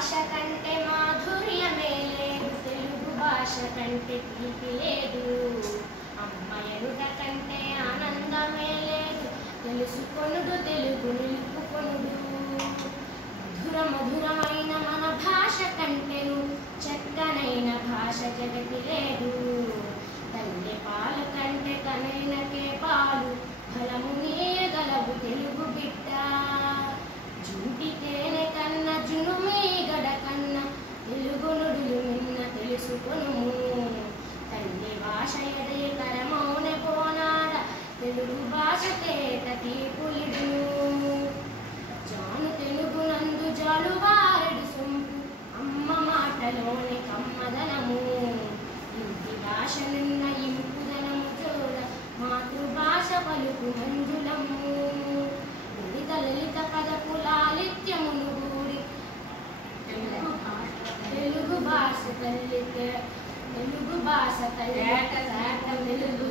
భాష కంటే మాధుర్యమే లేదు, తెలుగు భాష కంటే తీపి లేదు, అమ్మ ఎరుట కంటే ఆనందమే లేదు, తెలుసుకొనుడు తెలుగు నిలుపుకొనుడు. మధుర మధురమైన మన భాష కంటేను చక్కనైన భాష జగతి లేదు. తల్లి పాలు కంటే కనైనకే పాలు ఫలము నీయగలవు తెలుగు బిడ్డ. జుంటి తేనె కన్నా జునుమీ గడ కన్నా తెలుగు నుడులు నిన్న తెలుసుకొనుము. తల్లి భాష ఎదే తరమౌనె పోనాడ తెలుగు భాష తేట తీపులిడును. జాను తెలుగునందు జాలువారెడు సొంపు అమ్మ మాటలోని కమ్మదనము. ఇంటి భాష నిన్న ఇంపుదనము చూడ మాతృభాష పలుకు మంజులము. లలిత లలిత పదపు లాలిత్యమును గూడి తెలుగు భాష తల్లి తెలుగు భాష తల్లి తెలుగు